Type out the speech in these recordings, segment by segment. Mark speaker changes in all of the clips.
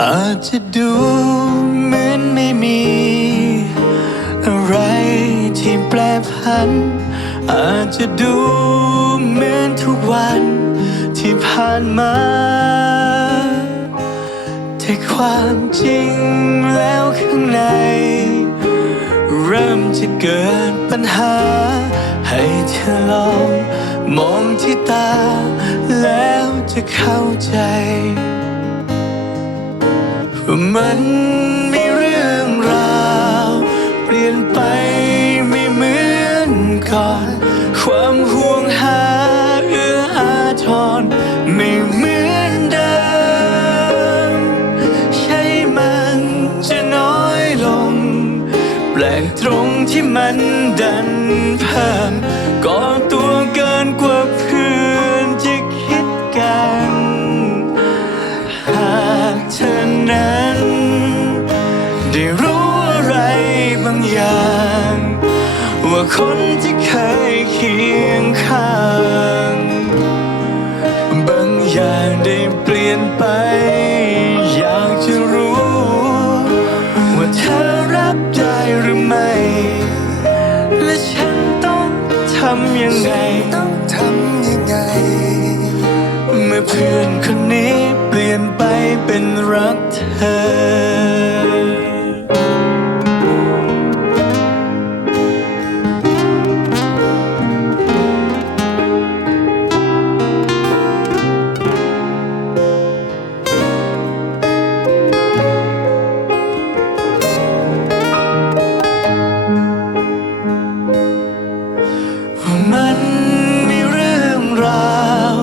Speaker 1: อาจจะดูเหมือนไม่มี อะไรที่แปรผัน อาจจะดูเหมือนทุกวันที่ผ่านมา แต่ความจริงแล้วข้างใน เริ่มจะเกิดปัญหา ให้เธอลองมองที่ตา แล้วจะเข้าใจ มันมีเรื่องราว เปลี่ยนไปไม่เหมือนก่อน ความห่วงหาเอื้ออาทรไม่เหมือนเดิม ใช่มันจะน้อยลง แปลกตรงที่มันดันเพิ่มก่อตัวเกินกว่าเพื่อ อะไรบางอย่าง ว่าคนที่เคยเคียงข้าง บางอย่างได้เปลี่ยนไป อยากจะรู้ ว่าเธอรับได้หรือไม่ และฉันต้องทำยังไง
Speaker 2: ต้องทำยังไง
Speaker 1: เมื่อเพื่อนคนนี้ มันมีเรื่องราว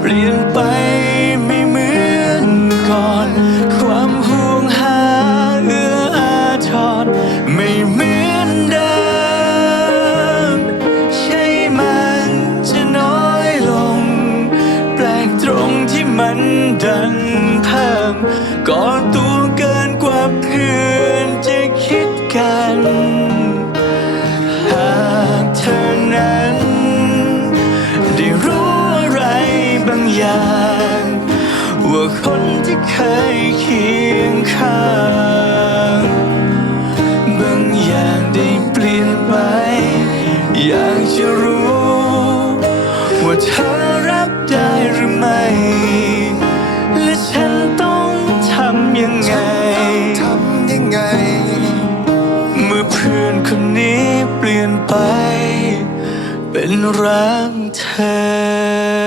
Speaker 1: เปลี่ยนไปไม่เหมือนก่อน ความห่วงหาเอื้ออาทรไม่เหมือนเดิม ใช่มันจะน้อยลง แปลกตรงที่มันดันเพิ่มก่อตัว ว่าคนที่เคยเคียงข้างบางอย่างได้เปลี่ยนไป อยากจะรู้ ว่าเธอรับได้หรือไม่ และฉันต้องทำยังไง
Speaker 2: ทำยังไง
Speaker 1: เมื่อเพื่อนคนนี้เปลี่ยนไป เป็นรักเธอ